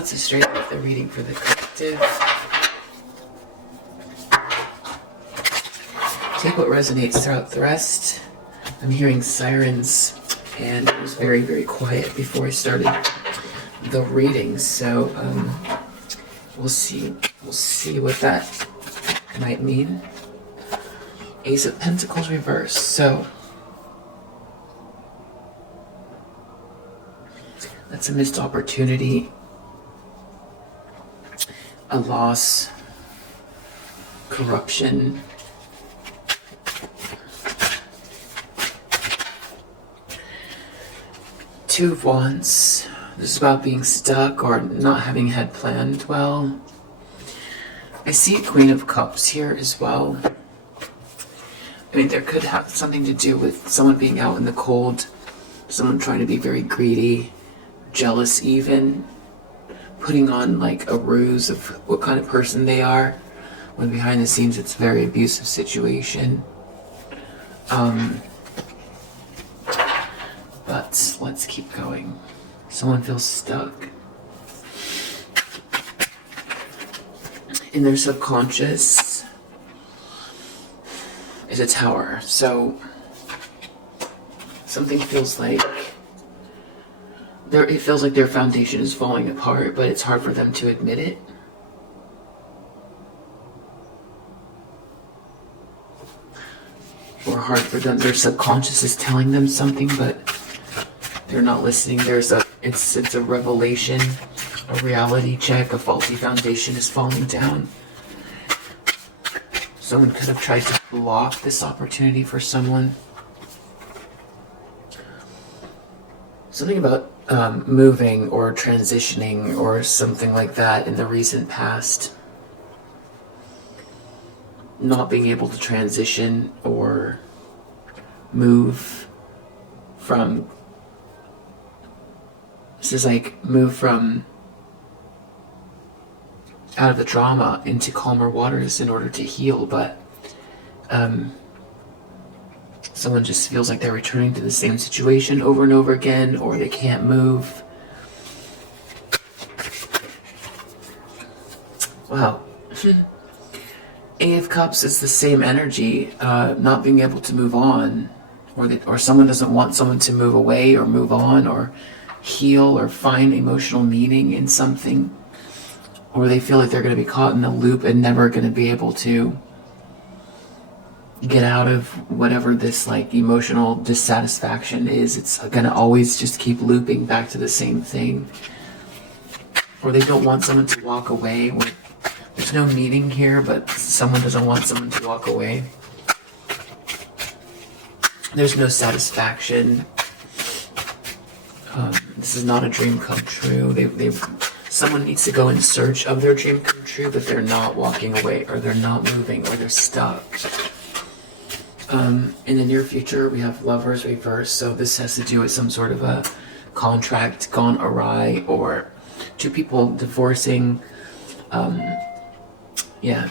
let's just straight up the reading for the collective. Take what resonates throughout the rest. I'm hearing sirens, and it was very, very quiet before I started the reading, so we'll see what that might mean. Ace of Pentacles reversed. So that's a missed opportunity, a loss, corruption. Two of Wands. This is about being stuck or not having had planned well. I see a Queen of Cups here as well. I mean, there could have something to do with someone being out in the cold, someone trying to be very greedy, jealous even, putting on like a ruse of what kind of person they are, when behind the scenes it's a very abusive situation. But let's keep going. Someone feels stuck in their subconscious is a Tower. So something feels like it feels like their foundation is falling apart, but it's hard for them to admit it. Or hard for them, their subconscious is telling them something, but they're not listening. It's a revelation, a reality check, a faulty foundation is falling down. Someone could have tried to block this opportunity for someone. Something about moving or transitioning or something like that in the recent past. Not being able to transition or move from... This is like move from out of the drama into calmer waters in order to heal, but someone just feels like they're returning to the same situation over and over again, or they can't move. Wow. Eight of Cups is the same energy, not being able to move on, or someone doesn't want someone to move away or move on or heal or find emotional meaning in something, or they feel like they're going to be caught in a loop and never going to be able to get out of whatever this like emotional dissatisfaction is. It's going to always just keep looping back to the same thing. Or they don't want someone to walk away. Or there's no meaning here, but someone doesn't want someone to walk away. There's no satisfaction. This is not a dream come true. Someone needs to go in search of their dream come true, but they're not walking away, or they're not moving, or they're stuck. In the near future, we have Lovers reversed, so this has to do with some sort of a contract gone awry, or two people divorcing. Yeah.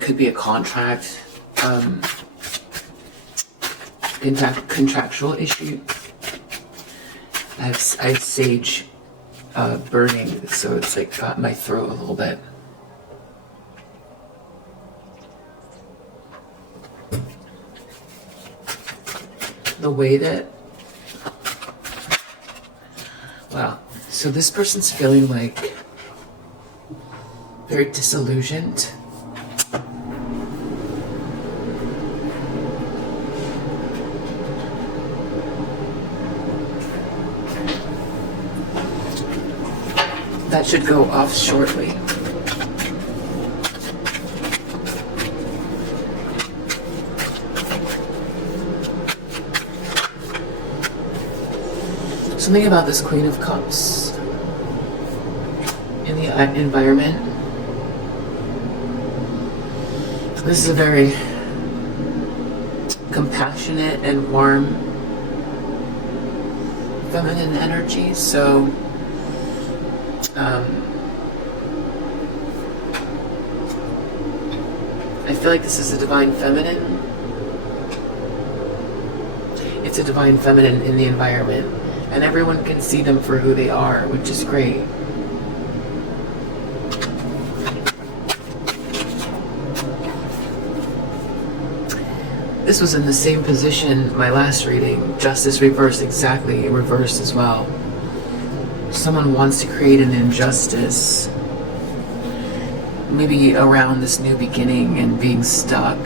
Could be a contract. Contractual issue. I have sage burning, so it's like got my throat a little bit. The way that... Wow. So this person's feeling like very disillusioned. That should go off shortly. Something about this Queen of Cups in the environment. This is a very compassionate and warm feminine energy, so I feel like this is a divine feminine. It's a divine feminine in the environment. And everyone can see them for who they are, which is great. This was in the same position my last reading. Justice reversed, exactly reversed as well. Someone wants to create an injustice, maybe around this new beginning and being stuck.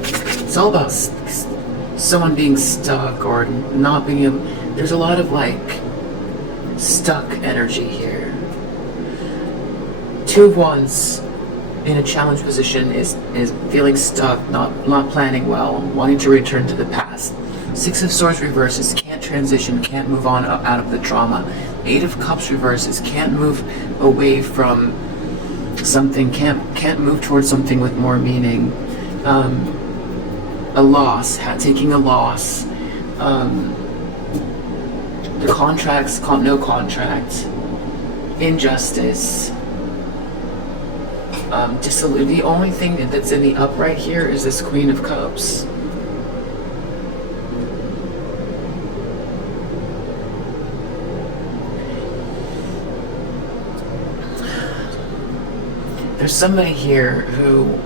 It's all about someone being stuck or not being able. There's a lot of like stuck energy here. Two of Wands in a challenge position is feeling stuck, not planning well, wanting to return to the past. Six of Swords reverses, can't transition, can't move on out of the trauma. Eight of Cups reverses, can't move away from something, can't move towards something with more meaning. A loss, taking a loss. The contracts, no contract. Injustice. The only thing that's in the upright here is this Queen of Cups. There's somebody here who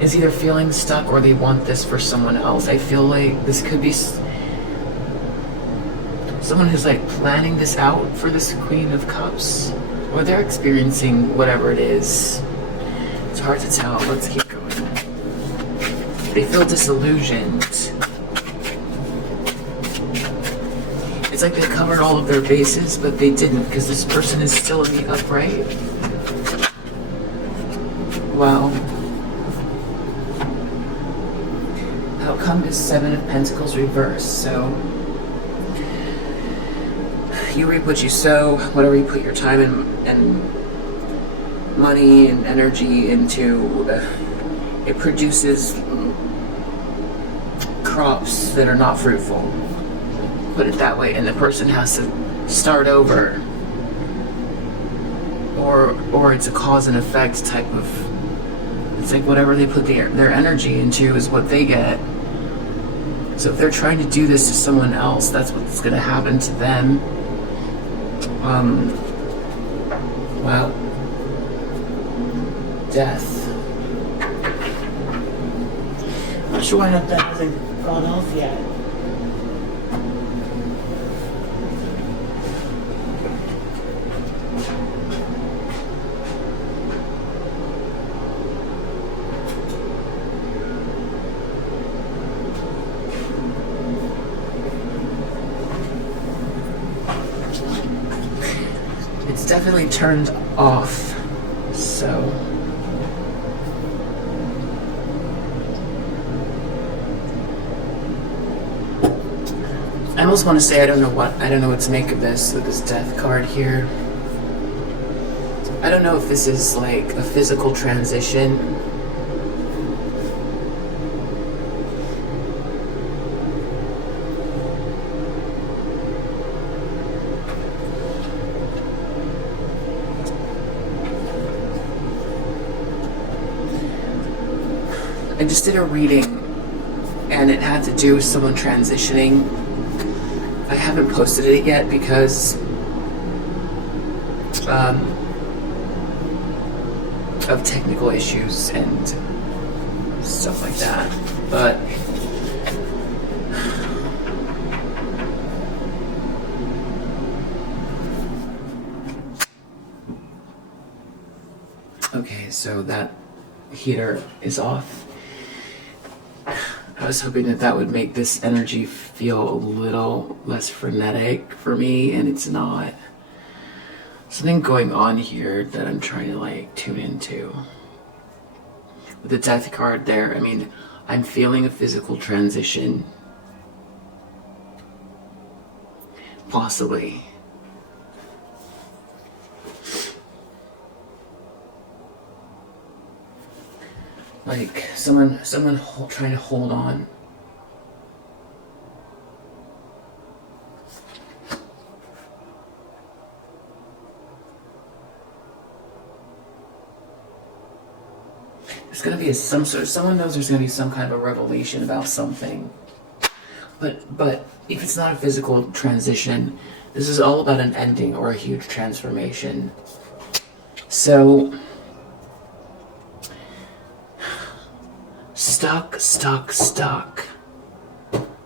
is either feeling stuck or they want this for someone else. I feel like this could be someone who's like planning this out for this Queen of Cups, or they're experiencing whatever it is. It's hard to tell. Let's keep going. They feel disillusioned. It's like they covered all of their bases, but they didn't, because this person is still in the upright. Wow. Outcome is Seven of Pentacles reversed. So you reap what you sow. Whatever you put your time and money and energy into, it produces crops that are not fruitful. Put it that way. And the person has to start over. Or it's a cause and effect type of. It's like whatever they put their energy into is what they get. So if they're trying to do this to someone else, that's what's going to happen to them. Wow. Death. I'm not sure why that hasn't gone off yet. Definitely turned off, so I almost want to say I don't know what to make of this with this Death card here. I don't know if this is like a physical transition. I just did a reading and it had to do with someone transitioning. I haven't posted it yet because of technical issues and stuff like that. But okay, so that heater is off. I was hoping that would make this energy feel a little less frenetic for me, and it's not. Something going on here that I'm trying to like tune into. With the Death card there, I mean, I'm feeling a physical transition. Possibly. Like someone trying to hold on. There's gonna be someone knows there's gonna be some kind of a revelation about something. But if it's not a physical transition, this is all about an ending or a huge transformation. So, stuck.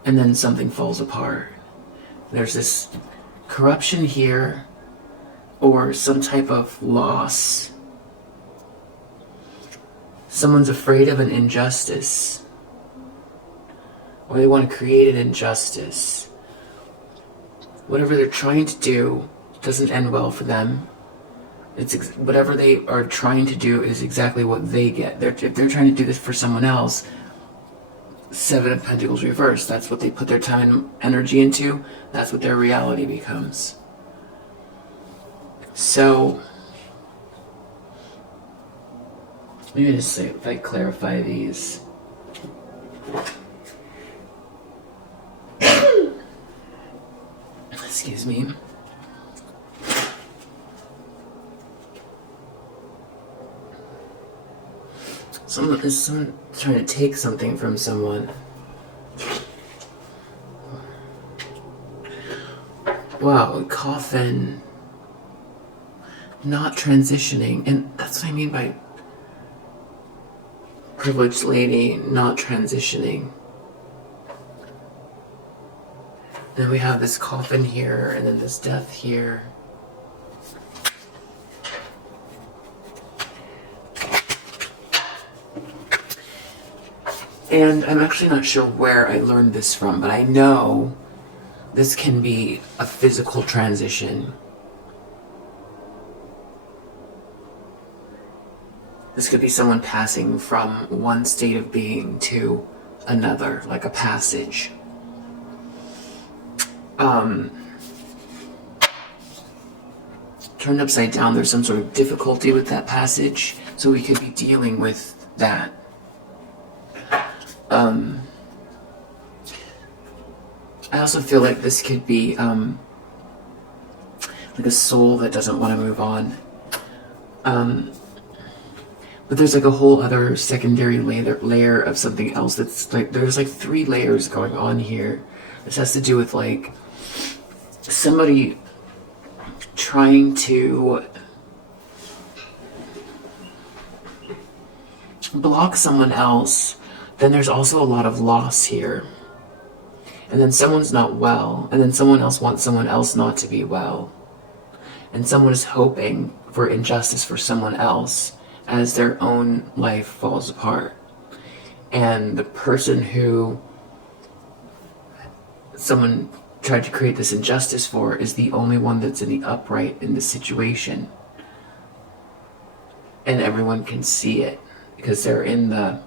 And then something falls apart. There's this corruption here, or some type of loss. Someone's afraid of an injustice, or they want to create an injustice. Whatever they're trying to do doesn't end well for them. Whatever they are trying to do is exactly what they get. If they're trying to do this for someone else, 7 of Pentacles reversed, that's what they put their time and energy into. That's what their reality becomes. So, maybe just say, if I clarify these. Excuse me. Someone trying to take something from someone. Wow, Coffin. Not transitioning. And that's what I mean by privileged lady not transitioning. Then we have this coffin here, and then this death here. And I'm actually not sure where I learned this from, but I know this can be a physical transition. This could be someone passing from one state of being to another, like a passage. Turned upside down, there's some sort of difficulty with that passage, so we could be dealing with that. I also feel like this could be like a soul that doesn't want to move on. But there's like a whole other secondary layer of something else that's like, there's like 3 layers going on here. This has to do with like somebody trying to block someone else. Then there's also a lot of loss here. And then someone's not well, and then someone else wants someone else not to be well. And someone is hoping for injustice for someone else as their own life falls apart. And the person who someone tried to create this injustice for is the only one that's in the upright in this situation. And everyone can see it because they're in the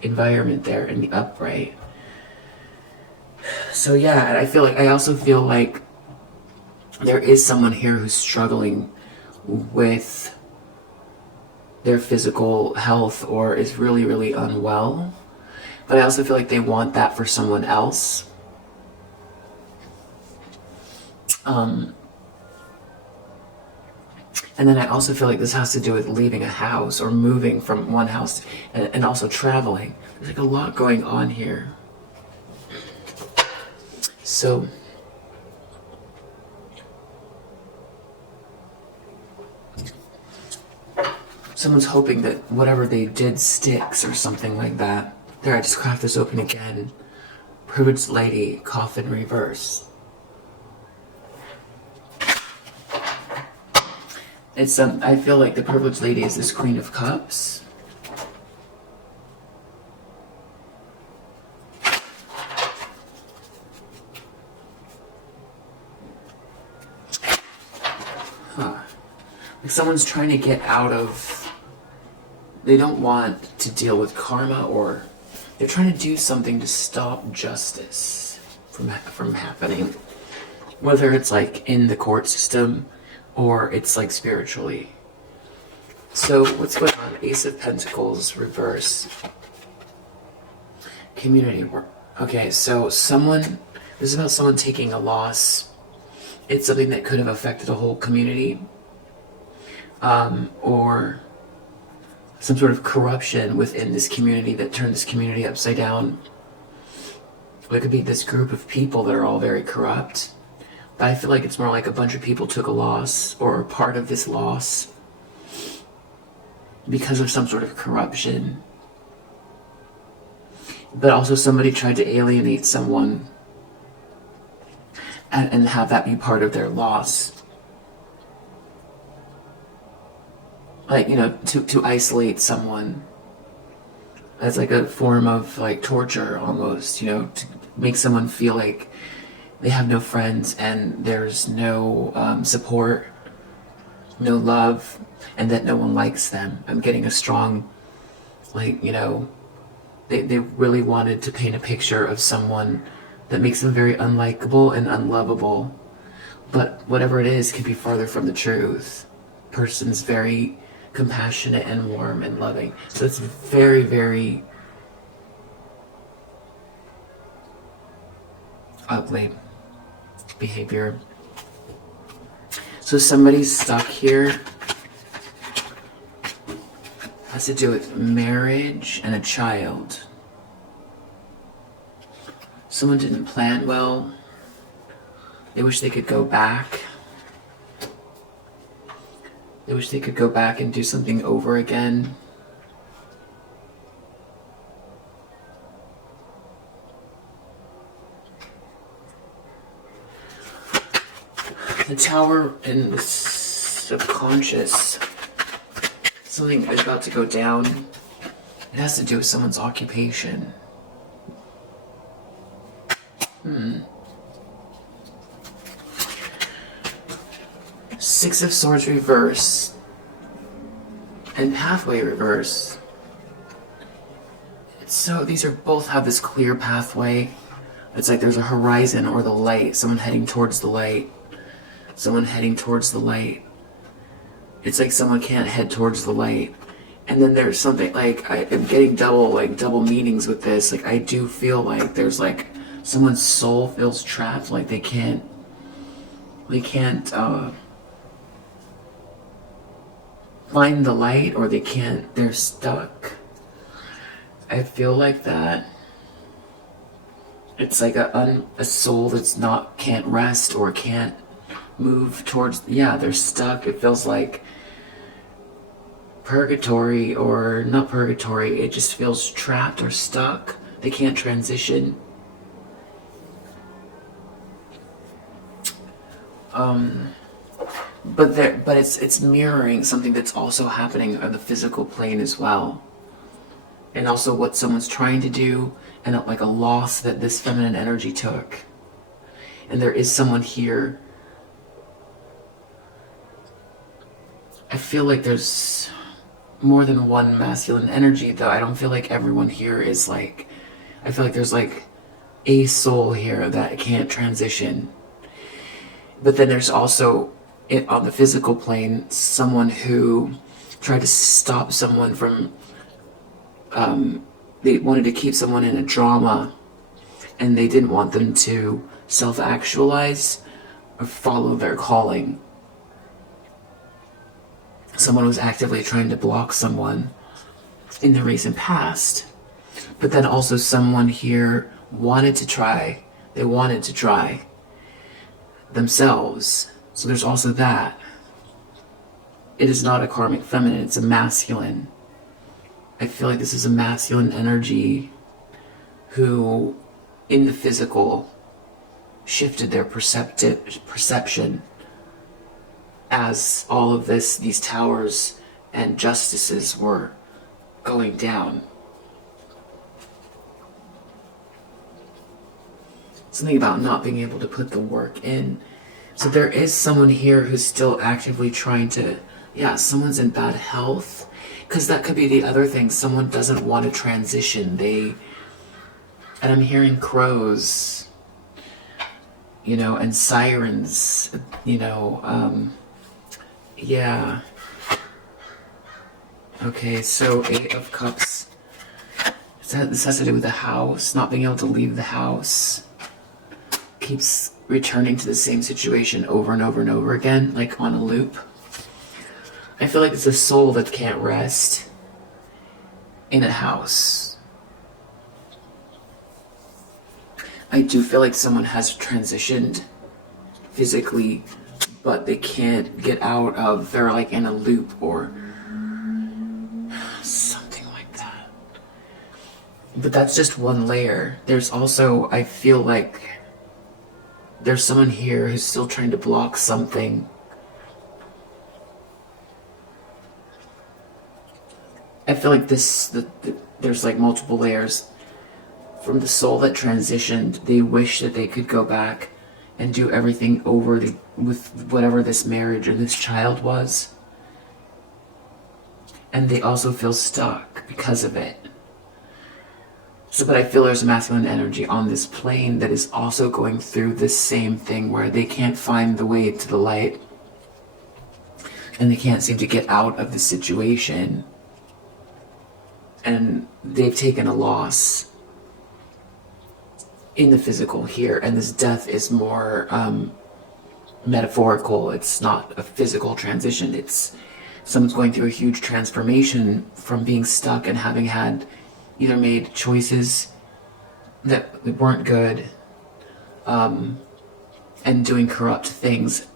environment there in the upright. So yeah, and I also feel like there is someone here who's struggling with their physical health or is really, really unwell. But I also feel like they want that for someone else. And then I also feel like this has to do with leaving a house or moving from one house and also traveling. There's like a lot going on here. So someone's hoping that whatever they did sticks or something like that. There, I just cracked this open again. Privileged lady, coffin reverse. It's I feel like the privileged lady is this Queen of Cups. Like someone's trying to get out of, they don't want to deal with karma, or they're trying to do something to stop justice from happening. Whether it's like in the court system or it's like spiritually. So what's going on? Ace of Pentacles reverse. Community work. Okay, so this is about someone taking a loss. It's something that could have affected a whole community. Or some sort of corruption within this community that turned this community upside down. It could be this group of people that are all very corrupt. But I feel like it's more like a bunch of people took a loss or are part of this loss because of some sort of corruption. But also somebody tried to alienate someone and have that be part of their loss. Like, you know, to isolate someone as like a form of like torture almost, you know, to make someone feel like they have no friends and there's no support, no love, and that no one likes them. I'm getting a strong, like, you know, they really wanted to paint a picture of someone that makes them very unlikable and unlovable. But whatever it is can be farther from the truth. Person's very compassionate and warm and loving. So it's very, very ugly behavior. So somebody's stuck here. Has to do with marriage and a child. Someone didn't plan well. They wish they could go back. They wish they could go back and do something over again. The tower in the subconscious. Something is about to go down. It has to do with someone's occupation. Six of Swords reverse. And pathway reverse. So these are both have this clear pathway. It's like there's a horizon or the light. Someone heading towards the light. Someone heading towards the light. It's like someone can't head towards the light. And then there's something like, I'm getting double meanings with this. Like I do feel like there's like someone's soul feels trapped, like they can't find the light, or they're stuck. I feel like that. It's like a soul that's can't rest or can't move towards, they're stuck. It feels like purgatory or not purgatory. It just feels trapped or stuck. They can't transition. But it's mirroring something that's also happening on the physical plane as well. And also what someone's trying to do, and like a loss that this feminine energy took. And there is someone here. I feel like there's more than one masculine energy, though. I don't feel like everyone here is like, I feel like there's like a soul here that can't transition. But then there's also, on the physical plane, someone who tried to stop someone from, they wanted to keep someone in a drama, and they didn't want them to self-actualize or follow their calling. Someone was actively trying to block someone in the recent past. But then also someone here wanted to try themselves. So there's also that. It is not a karmic feminine, it's a masculine. I feel like this is a masculine energy who, in the physical, shifted their perception as all of these towers and justices were going down. Something about not being able to put the work in. So there is someone here who's still actively trying to, someone's in bad health. Because that could be the other thing. Someone doesn't want to transition. And I'm hearing crows, and sirens, Okay, so 8 of Cups. This has to do with the house, not being able to leave the house. Keeps returning to the same situation over and over and over again, like on a loop. I feel like it's a soul that can't rest in a house. I do feel like someone has transitioned physically, but they can't get out of, they're like in a loop or something like that. But that's just one layer. There's also, I feel like there's someone here who's still trying to block something. I feel like there's like multiple layers. From the soul that transitioned, they wish that they could go back and do everything over with whatever this marriage or this child was. And they also feel stuck because of it. So, but I feel there's a masculine energy on this plane that is also going through this same thing where they can't find the way to the light. And they can't seem to get out of the situation. And they've taken a loss in the physical here, and this death is more metaphorical. It's not a physical transition. It's someone's going through a huge transformation from being stuck and having had either made choices that weren't good, and doing corrupt things,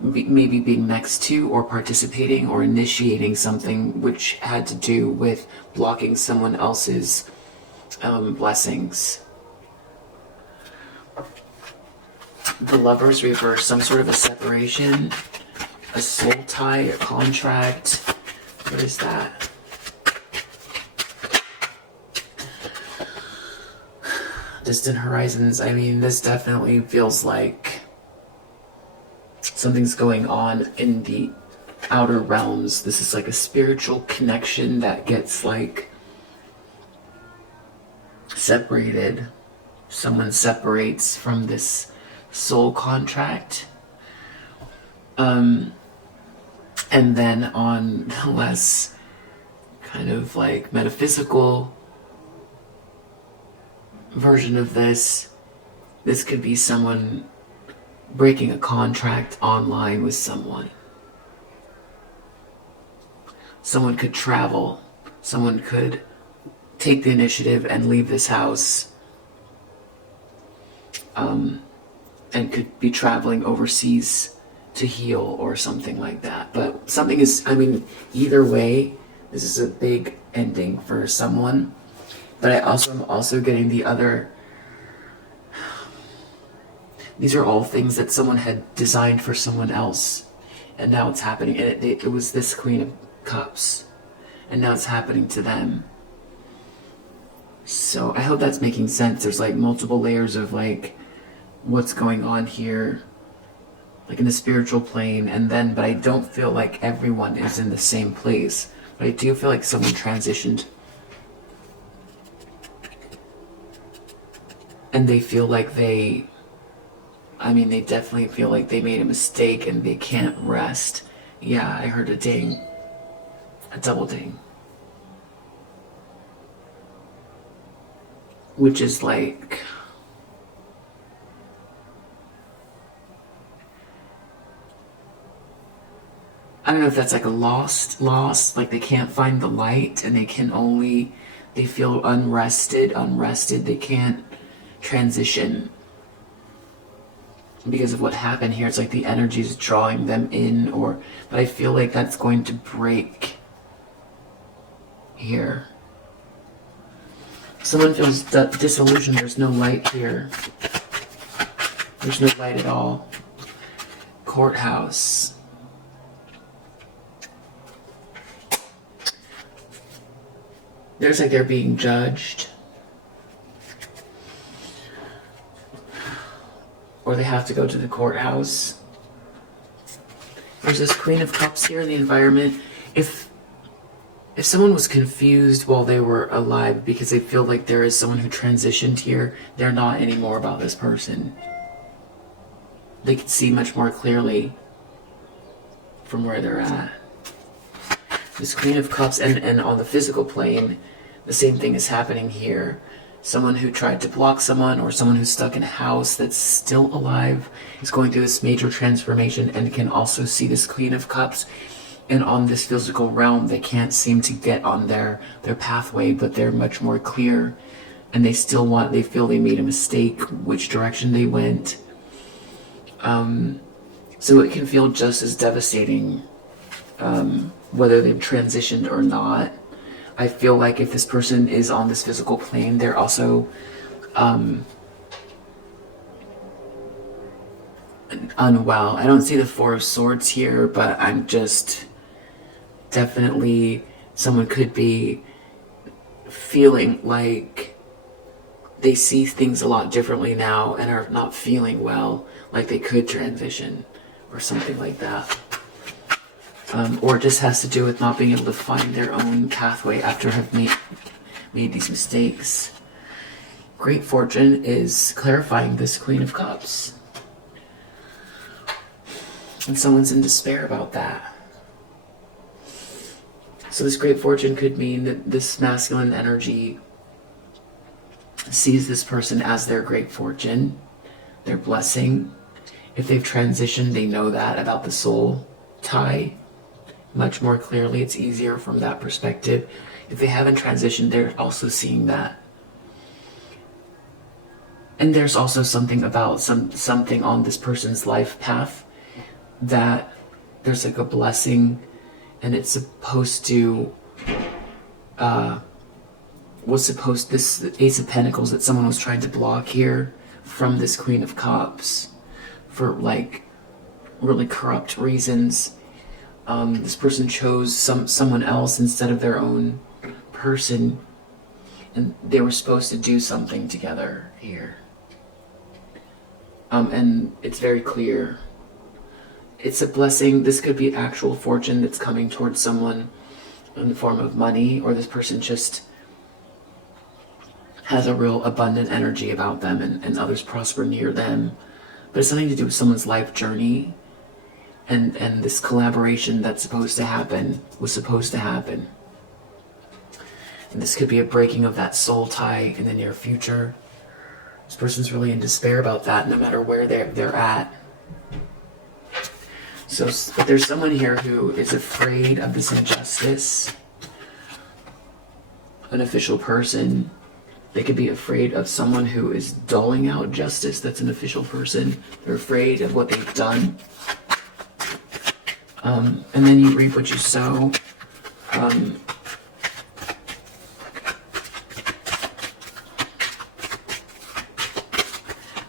maybe being next to or participating or initiating something which had to do with blocking someone else's blessings. The Lovers reverse, some sort of a separation, a soul tie, a contract. What is that? Distant horizons. I mean, this definitely feels like something's going on in the outer realms. This is like a spiritual connection that gets like separated. Someone separates from this soul contract. And then on the less kind of like metaphysical version of this could be someone breaking a contract online with someone. Someone could travel. Someone could take the initiative and leave this house. And could be traveling overseas to heal or something like that. But something is, I mean, either way, this is a big ending for someone. But I'm also getting the other, these are all things that someone had designed for someone else. And now it's happening. And it was this Queen of Cups. And now it's happening to them. So I hope that's making sense. There's like multiple layers of like what's going on here, like in the spiritual plane, and then, but I don't feel like everyone is in the same place. But I do feel like someone transitioned and they feel like they definitely feel like they made a mistake and they can't rest. Yeah, I heard a ding, a double ding, which is like, I don't know if that's like a lost, like they can't find the light and they feel unrested, they can't transition because of what happened here. It's like the energy is drawing them in, but I feel like that's going to break here. Someone feels disillusioned. There's no light here. There's no light at all. Courthouse. There's like they're being judged. Or they have to go to the courthouse. There's this Queen of Cups here in the environment. If someone was confused while they were alive because they feel like there is someone who transitioned here, they're not anymore about this person. They can see much more clearly from where they're at. This Queen of Cups, and on the physical plane, the same thing is happening here. Someone who tried to block someone, or someone who's stuck in a house that's still alive, is going through this major transformation and can also see this Queen of Cups. And on this physical realm, they can't seem to get on their pathway, but they're much more clear and they feel they made a mistake, which direction they went. So it can feel just as devastating, whether they've transitioned or not. I feel like if this person is on this physical plane, they're also unwell. I don't see the Four of Swords here, but I'm just definitely, someone could be feeling like they see things a lot differently now and are not feeling well, like they could transition or something like that. Or it just has to do with not being able to find their own pathway after have made these mistakes. Great fortune is clarifying this Queen of Cups. And someone's in despair about that. So this great fortune could mean that this masculine energy sees this person as their great fortune, their blessing. If they've transitioned, they know that about the soul tie much more clearly. It's easier from that perspective. If they haven't transitioned, they're also seeing that. And there's also something about something on this person's life path that there's like a blessing, and it's supposed to this Ace of Pentacles that someone was trying to block here from this Queen of Cups for like really corrupt reasons. This person chose someone else instead of their own person, and they were supposed to do something together here. And it's very clear. It's a blessing. This could be actual fortune that's coming towards someone in the form of money, or this person just has a real abundant energy about them, and others prosper near them. But it's something to do with someone's life journey, and this collaboration that's supposed to happen was supposed to happen. And this could be a breaking of that soul tie in the near future. This person's really in despair about that, no matter where they're at. So if there's someone here who is afraid of this injustice, an official person, they could be afraid of someone who is doling out justice. That's an official person. They're afraid of what they've done. And then you reap what you sow.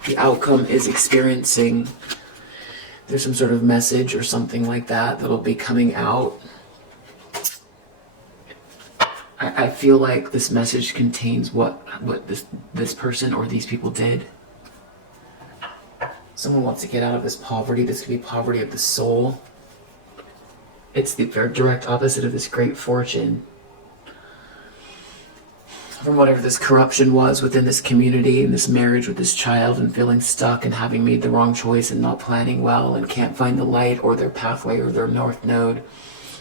The outcome is experiencing, there's some sort of message or something like that that'll be coming out. I feel like this message contains what this person or these people did. Someone wants to get out of this poverty. This could be poverty of the soul. It's the very direct opposite of this great fortune. From whatever this corruption was within this community and this marriage with this child, and feeling stuck and having made the wrong choice and not planning well and can't find the light or their pathway or their north node,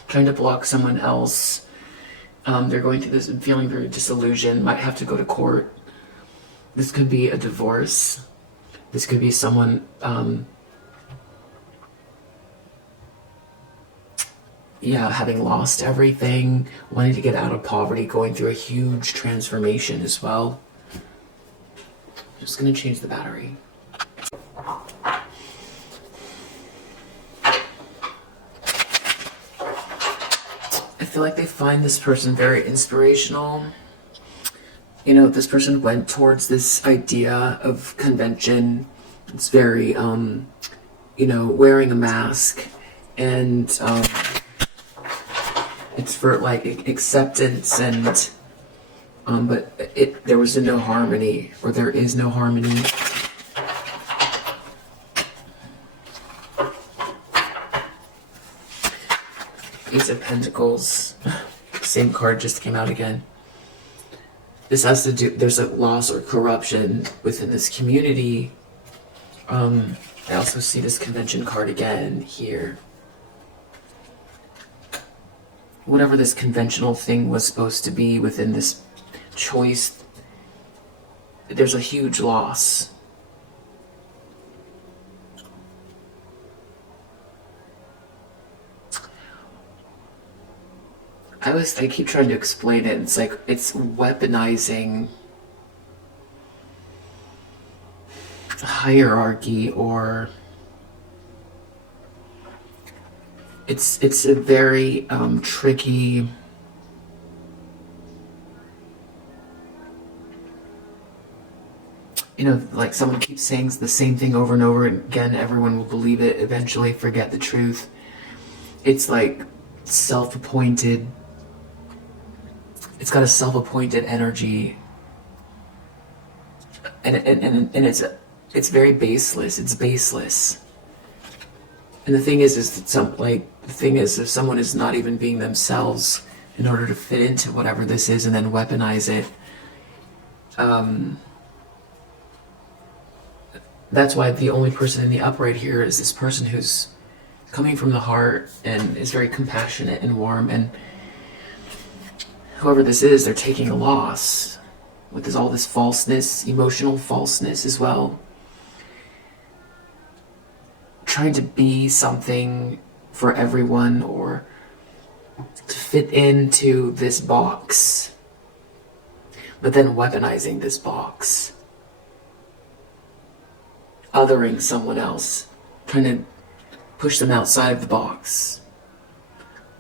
trying to block someone else. They're going through this and feeling very disillusioned, might have to go to court. This could be a divorce. This could be someone having lost everything, wanting to get out of poverty, going through a huge transformation as well. Just gonna change the battery. I feel like they find this person very inspirational. You know, this person went towards this idea of convention. It's very, wearing a mask, and it's for like acceptance, and but there was no harmony, or there is no harmony. Ace of Pentacles, same card just came out again. This has to do, there's a loss or corruption within this community. I also see this convention card again here. Whatever this conventional thing was supposed to be within this choice, there's a huge loss. I keep trying to explain it. It's like it's weaponizing hierarchy, or it's a very tricky, like someone keeps saying the same thing over and over again, everyone will believe it, eventually forget the truth. It's like self-appointed, it's got a self-appointed energy, and it's very baseless. It's baseless. And the thing is if someone is not even being themselves in order to fit into whatever this is and then weaponize it, that's why the only person in the upright here is this person who's coming from the heart and is very compassionate and warm, and whoever this is, they're taking a loss with all this falseness, emotional falseness as well. Trying to be something for everyone or to fit into this box, but then weaponizing this box, othering someone else, trying to push them outside of the box.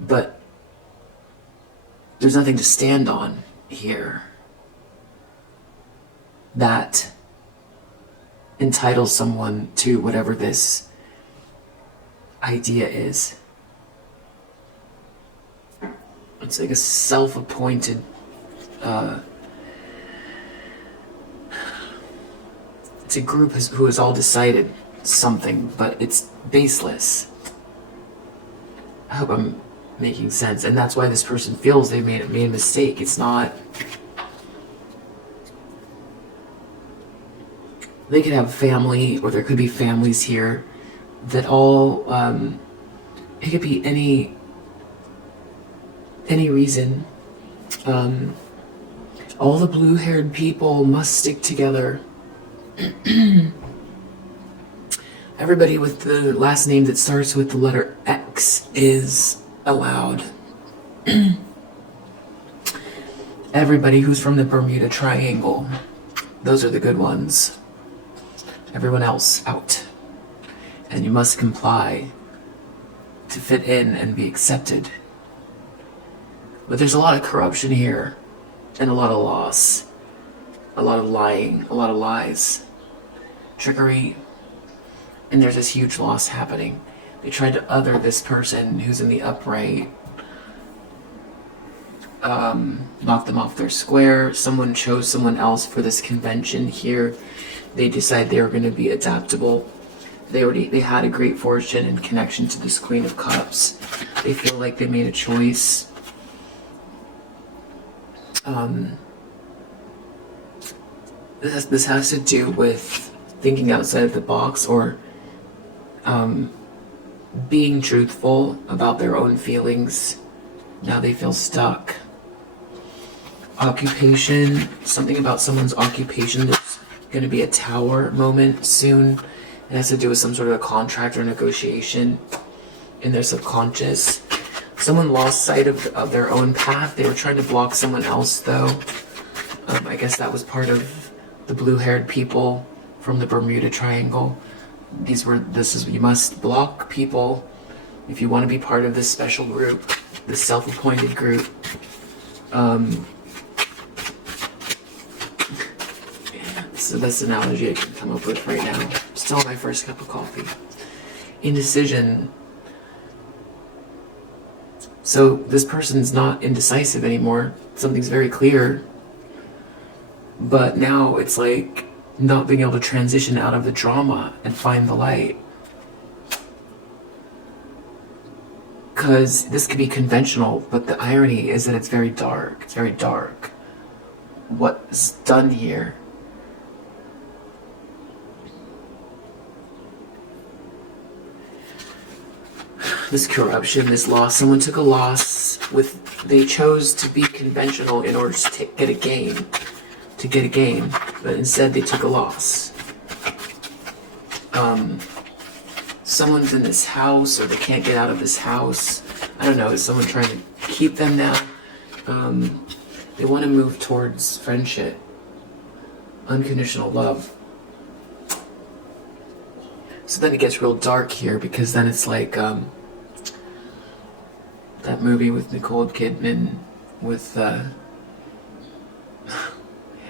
But there's nothing to stand on here that entitles someone to whatever this idea is. It's like a self-appointed it's a group who has all decided something, but it's baseless. I hope I'm making sense, and that's why this person feels they made a mistake. It's not. They could have family, or there could be families here that all. It could be any reason. All the blue-haired people must stick together. Everybody with the last name that starts with the letter X is allowed. Everybody who's from the Bermuda Triangle, those are the good ones. Everyone else out. And you must comply to fit in and be accepted. But there's a lot of corruption here, and a lot of loss, a lot of lying, a lot of lies, trickery, and there's this huge loss happening. They tried to other this person who's in the upright, knock them off their square. Someone chose someone else for this convention here. They decided they were going to be adaptable. They had a great fortune and connection to this Queen of Cups. They feel like they made a choice. This has to do with thinking outside of the box, or being truthful about their own feelings. Now they feel stuck. Occupation, something about someone's occupation. There's going to be a tower moment soon. It has to do with some sort of a contract or negotiation in their subconscious. Someone lost sight of their own path. They were trying to block someone else, though. I guess that was part of the blue-haired people from the Bermuda Triangle. You must block people if you want to be part of this special group, this self-appointed group. So that's the analogy I can come up with right now. Still my first cup of coffee. Indecision. So this person's not indecisive anymore. Something's very clear. But now it's like not being able to transition out of the drama and find the light. Because this could be conventional, but the irony is that it's very dark. It's very dark. What's done here? This corruption, this loss. Someone took a loss they chose to be conventional in order to get a gain. But instead they took a loss. Someone's in this house, or they can't get out of this house. I don't know, is someone trying to keep them now? They want to move towards friendship, unconditional love. So then it gets real dark here, because then it's like that movie with Nicole Kidman with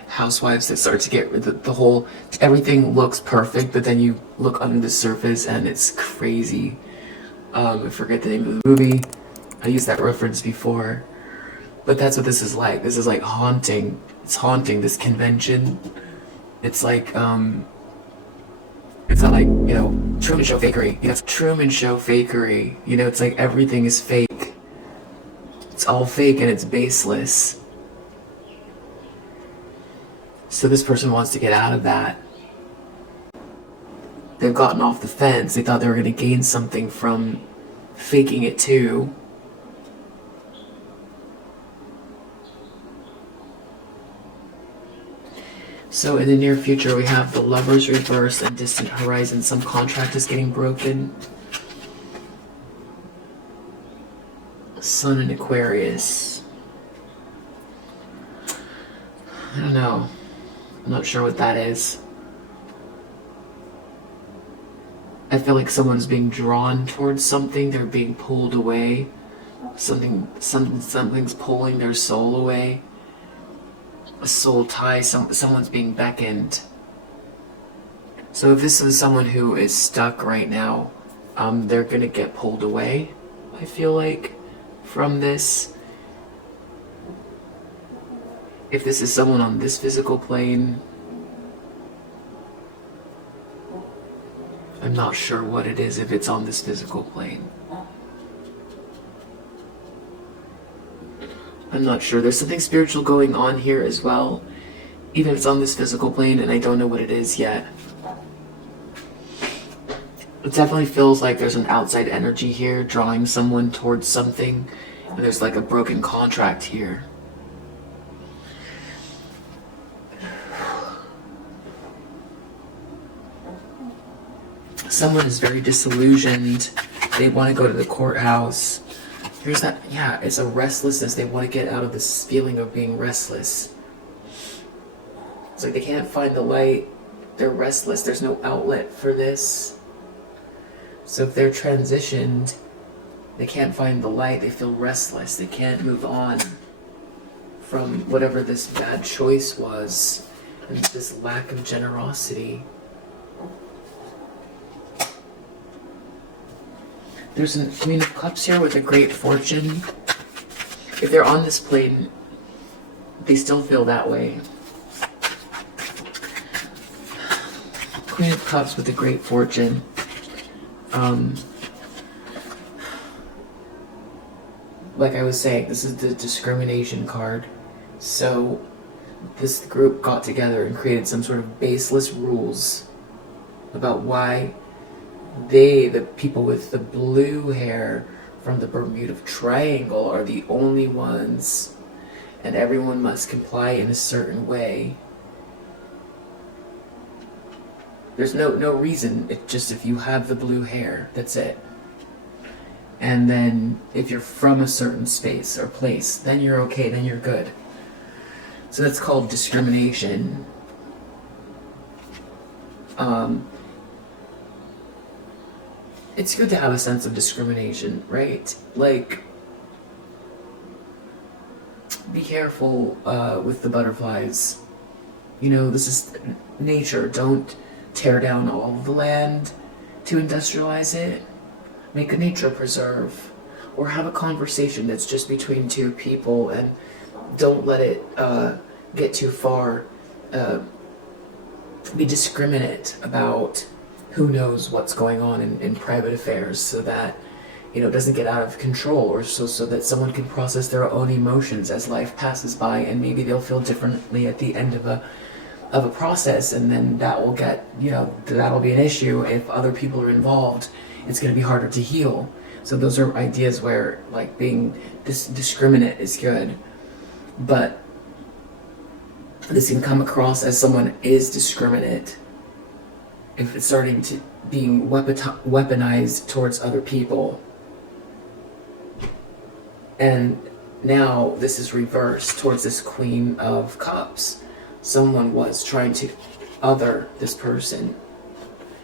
housewives that start to get the whole, everything looks perfect, but then you look under the surface and it's crazy. I forget the name of the movie. I used that reference before. But that's what this is like. This is like haunting. It's haunting, this convention. It's like, it's not like, you know, Truman Show fakery. You know, it's Truman Show fakery. You know, it's like everything is fake. It's all fake and it's baseless. So this person wants to get out of that. They've gotten off the fence. They thought they were going to gain something from faking it too. So in the near future, we have the Lovers reversed and distant horizon. Some contract is getting broken. Sun in Aquarius. I don't know. I'm not sure what that is. I feel like someone's being drawn towards something. They're being pulled away. Something's pulling their soul away. A soul tie. Someone's being beckoned. So if this is someone who is stuck right now, they're gonna get pulled away, I feel like, from this. If this is someone on this physical plane, I'm not sure what it is if it's on this physical plane. I'm not sure. There's something spiritual going on here as well, even if it's on this physical plane, and I don't know what it is yet. It definitely feels like there's an outside energy here drawing someone towards something, and there's like a broken contract here. Someone is very disillusioned. They want to go to the courthouse. Here's that, yeah, it's a restlessness. They want to get out of this feeling of being restless. It's like they can't find the light. They're restless. There's no outlet for this. So if they're transitioned, they can't find the light. They feel restless. They can't move on from whatever this bad choice was and this lack of generosity. There's a Queen of Cups here with a great fortune. If they're on this plane, they still feel that way. Queen of Cups with a great fortune. Like I was saying, this is the Discrimination card. So this group got together and created some sort of baseless rules about why they, the people with the blue hair from the Bermuda Triangle, are the only ones, and everyone must comply in a certain way. There's no reason. It's just if you have the blue hair, that's it. And then if you're from a certain space or place, then you're okay, then you're good. So that's called discrimination. It's good to have a sense of discrimination, right? Like, be careful with the butterflies. You know, this is nature. Don't tear down all of the land to industrialize it. Make a nature preserve. Or have a conversation that's just between two people, and don't let it get too far. Be discriminate about who knows what's going on in private affairs, so that, you know, it doesn't get out of control, or so that someone can process their own emotions as life passes by, and maybe they'll feel differently at the end of a process, and then that will get, you know, that'll be an issue. If other people are involved, it's going to be harder to heal. So those are ideas where, like, being discriminate is good, but this can come across as someone is discriminate if it's starting to being weaponized towards other people. And now this is reversed towards this Queen of Cups. Someone was trying to other this person.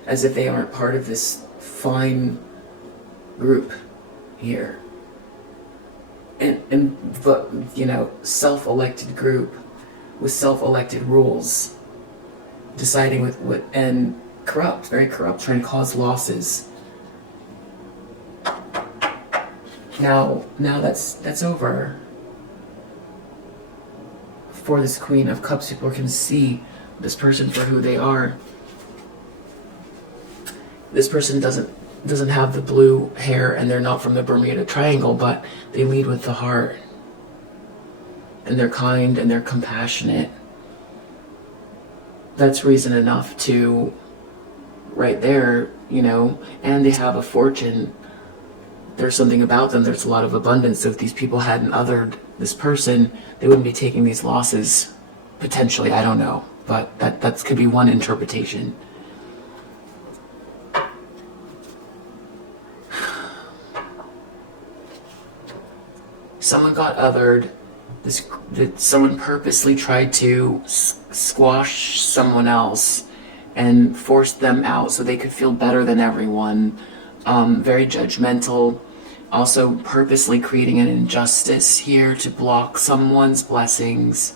as if they aren't part of this fine group here. But, you know, self-elected group with self-elected rules, deciding with what, and corrupt, very corrupt, trying to cause losses. Now that's over. For this Queen of Cups, people can see this person for who they are. This person doesn't have the blue hair, and they're not from the Bermuda Triangle, but they lead with the heart. And they're kind and they're compassionate. That's reason enough to, right there, you know, and they have a fortune. There's something about them, there's a lot of abundance. So if these people hadn't othered this person, they wouldn't be taking these losses, potentially, I don't know. But that could be one interpretation. Someone got othered. Someone purposely tried to squash someone else and forced them out so they could feel better than everyone. Very judgmental. Also purposely creating an injustice here to block someone's blessings.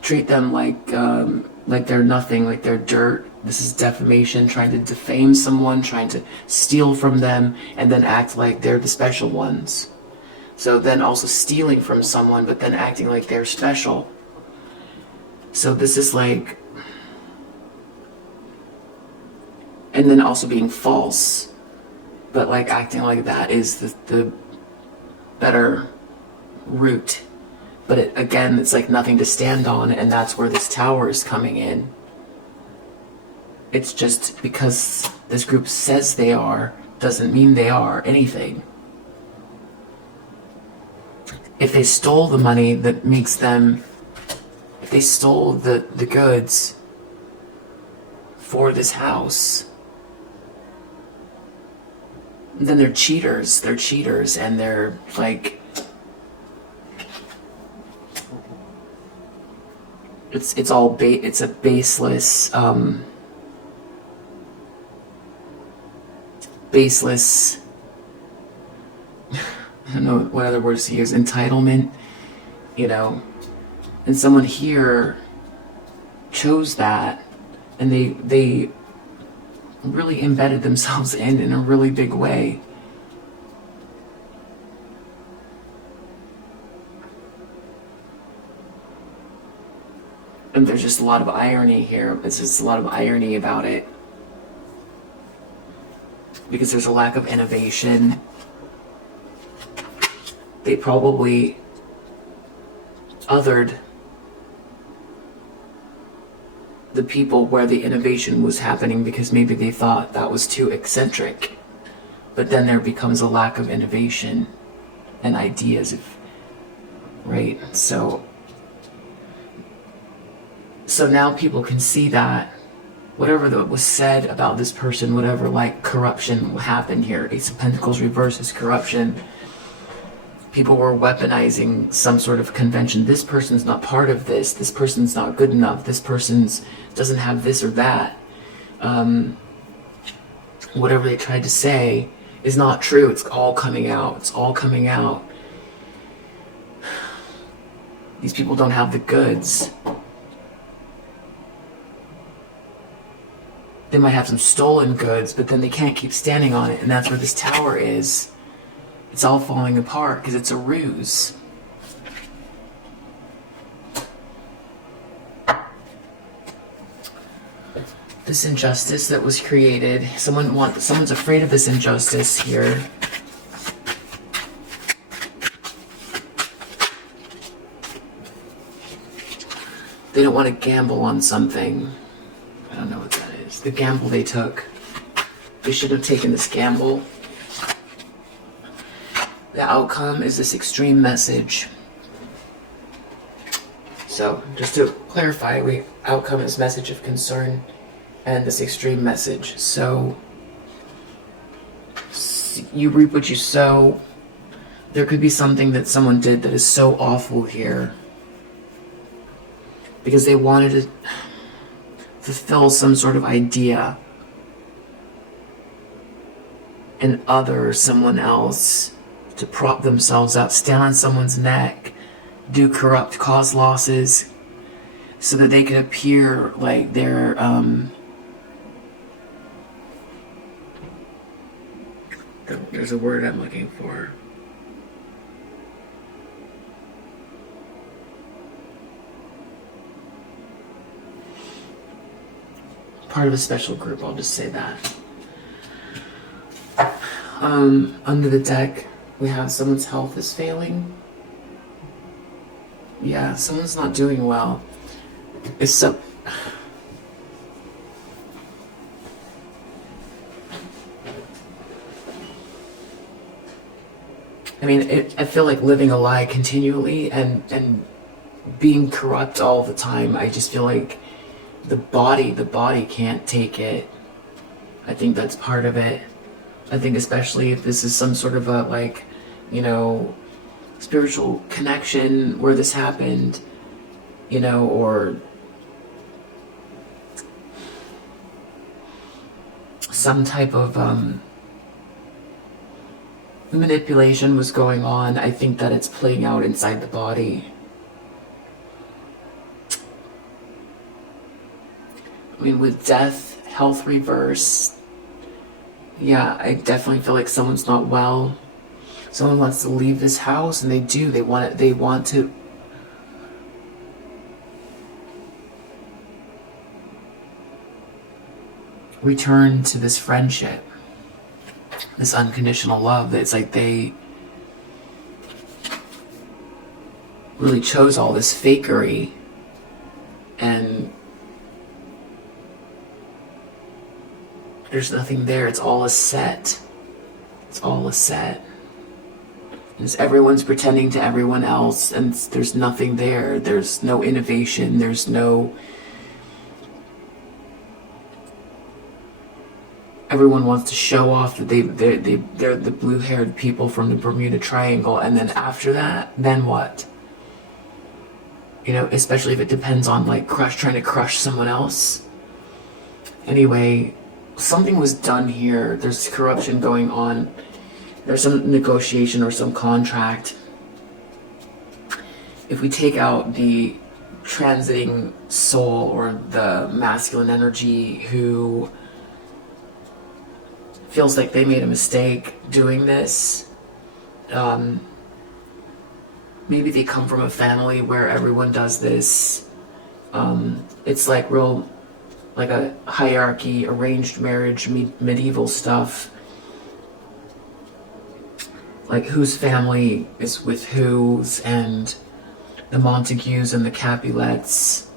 Treat them like they're nothing, like they're dirt. This is defamation, trying to defame someone, trying to steal from them, and then act like they're the special ones. So then also stealing from someone, but then acting like they're special. So this is like, and then also being false, but like acting like that is the better route. But again, it's like nothing to stand on, and that's where this Tower is coming in. It's just because this group says they are, doesn't mean they are anything. If they stole the money that makes them, if they stole the goods for this house, then they're cheaters. They're cheaters, and they're like, it's a baseless, baseless, I don't know what other words to use, entitlement, you know, and someone here chose that, and they really embedded themselves in a really big way. And there's just a lot of irony here. There's just a lot of irony about it. Because there's a lack of innovation. They probably othered the people where the innovation was happening because maybe they thought that was too eccentric. But then there becomes a lack of innovation and ideas, right? So now people can see that whatever that was said about this person, whatever like corruption happened here, Ace of Pentacles reverse is corruption. People were weaponizing some sort of convention. This person's not part of this. This person's not good enough. This person's doesn't have this or that. Whatever they tried to say is not true. It's all coming out. It's all coming out. These people don't have the goods. They might have some stolen goods, but then they can't keep standing on it, and that's where this Tower is. It's all falling apart because it's a ruse. This injustice that was created, someone's afraid of this injustice here. They don't want to gamble on something. I don't know what that is. The gamble they took. They should have taken this gamble. The outcome is this extreme message. So, just to clarify, outcome is message of concern and this extreme message. So, you reap what you sow. There could be something that someone did that is so awful here because they wanted to fulfill some sort of idea an other, someone else, to prop themselves up, stand on someone's neck, do corrupt, cause losses, so that they could appear like they're, there's a word I'm looking for. Part of a special group, I'll just say that. Under the deck, we have someone's health is failing. Yeah, someone's not doing well. It's so... I mean, I feel like living a lie continually and being corrupt all the time. I just feel like the body can't take it. I think that's part of it. I think especially if this is some sort of a, like, you know, spiritual connection where this happened, you know, or some type of manipulation was going on. I think that it's playing out inside the body. I mean, with death, health reverse, yeah, I definitely feel like someone's not well. Someone wants to leave this house, and they do. They want it. They want to. Return to this friendship, this unconditional love. It's like they really chose all this fakery, and there's nothing there. It's all a set. It's all a set. And everyone's pretending to everyone else, and there's nothing there. There's no innovation. There's no... Everyone wants to show off that they're the blue-haired people from the Bermuda Triangle, and then after that, then what? You know, especially if it depends on, like, trying to crush someone else. Anyway, something was done here. There's corruption going on. There's some negotiation or some contract. If we take out the transiting soul or the masculine energy who feels like they made a mistake doing this, maybe they come from a family where everyone does this. It's like real, like a hierarchy, arranged marriage, medieval stuff. Like whose family is with whose, and the Montagues and the Capulets,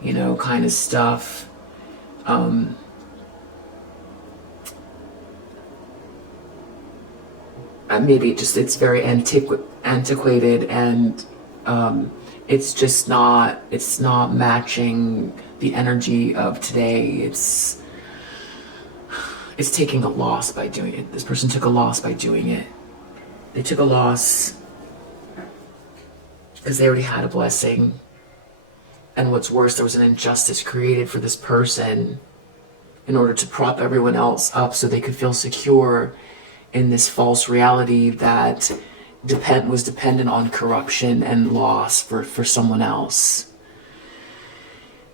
you know, kind of stuff. Maybe it's very antiquated, and it's not matching the energy of today. It's taking a loss by doing it. This person took a loss by doing it. They took a loss because they already had a blessing. And what's worse, there was an injustice created for this person in order to prop everyone else up so they could feel secure in this false reality that was dependent on corruption and loss for someone else.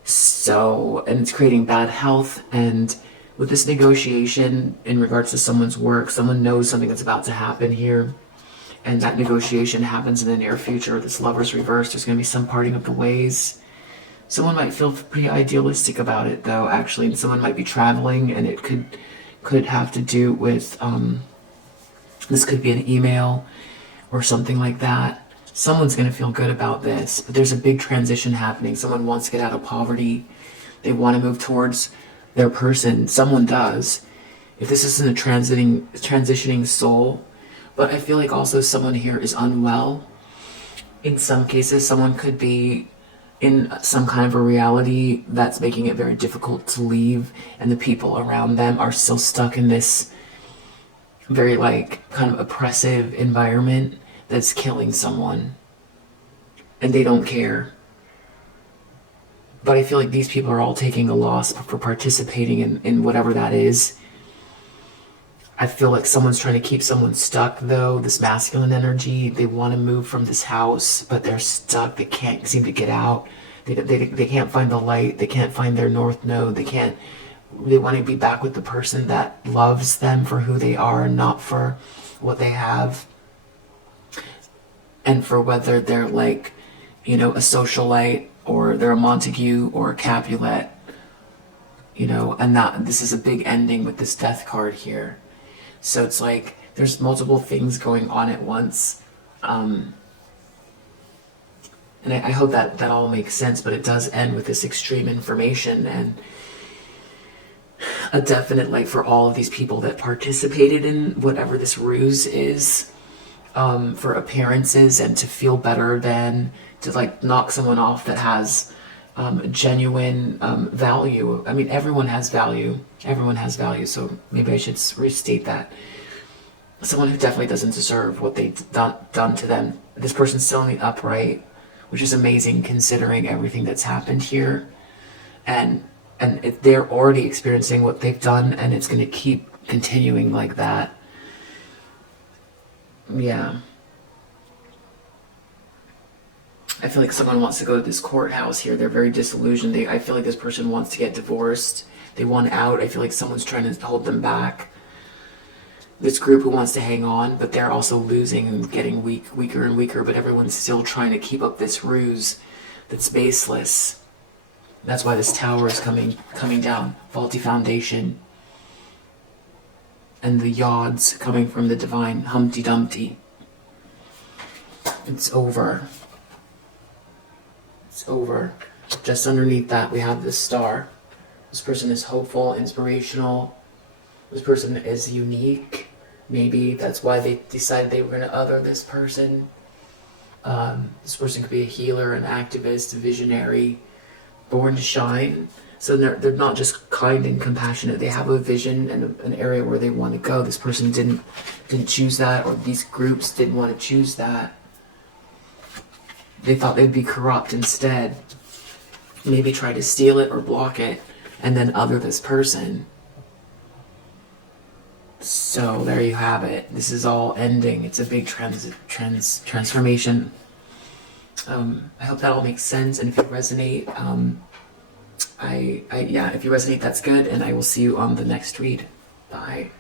So, and it's creating bad health. And with this negotiation in regards to someone's work, someone knows something that's about to happen here, and that negotiation happens in the near future. This Lover's reverse, there's going to be some parting of the ways. Someone might feel pretty idealistic about it, though, actually, and someone might be traveling, and it could have to do with this could be an email or something like that. Someone's going to feel good about this, but there's a big transition happening. Someone wants to get out of poverty. They want to move towards their person. Someone does. If this isn't a transitioning soul, but I feel like also someone here is unwell. In some cases, someone could be in some kind of a reality that's making it very difficult to leave, and the people around them are still stuck in this very, like, kind of oppressive environment that's killing someone, and they don't care. But I feel like these people are all taking a loss for participating in whatever that is. I feel like someone's trying to keep someone stuck, though. This masculine energy, they want to move from this house, but they're stuck. They can't seem to get out. They can't find the light. They can't find their north node. They want to be back with the person that loves them for who they are, not for what they have. And for whether they're like, you know, a socialite, or they're a Montague or a Capulet, you know, and this is a big ending with this death card here. So it's like there's multiple things going on at once. And I hope that all makes sense, but it does end with this extreme information and a definite, like, for all of these people that participated in whatever this ruse is, for appearances and to feel better than, to like knock someone off that has genuine value. I mean, everyone has value. Everyone has value, so maybe I should restate that. Someone who definitely doesn't deserve what they've done to them. This person's still in the upright, which is amazing considering everything that's happened here. And they're already experiencing what they've done, and it's going to keep continuing like that. Yeah. I feel like someone wants to go to this courthouse here. They're very disillusioned. I feel like this person wants to get divorced. They want out. I feel like someone's trying to hold them back. This group who wants to hang on, but they're also losing and getting weaker and weaker, but everyone's still trying to keep up this ruse that's baseless. That's why this tower is coming down. Faulty foundation. And the yods coming from the divine. Humpty Dumpty. It's over. It's over. Just underneath that we have this star. This person is hopeful, inspirational. This person is unique. Maybe that's why they decided they were going to other this person. This person could be a healer, an activist, a visionary, born to shine. So they're not just kind and compassionate. They have a vision and an area where they want to go. This person didn't choose that, or these groups didn't want to choose that. They thought they'd be corrupt instead. Maybe try to steal it or block it, and then other this person. So there you have it. This is all ending. It's a big transformation. I hope that all makes sense. And if you resonate, if you resonate, that's good. And I will see you on the next read. Bye.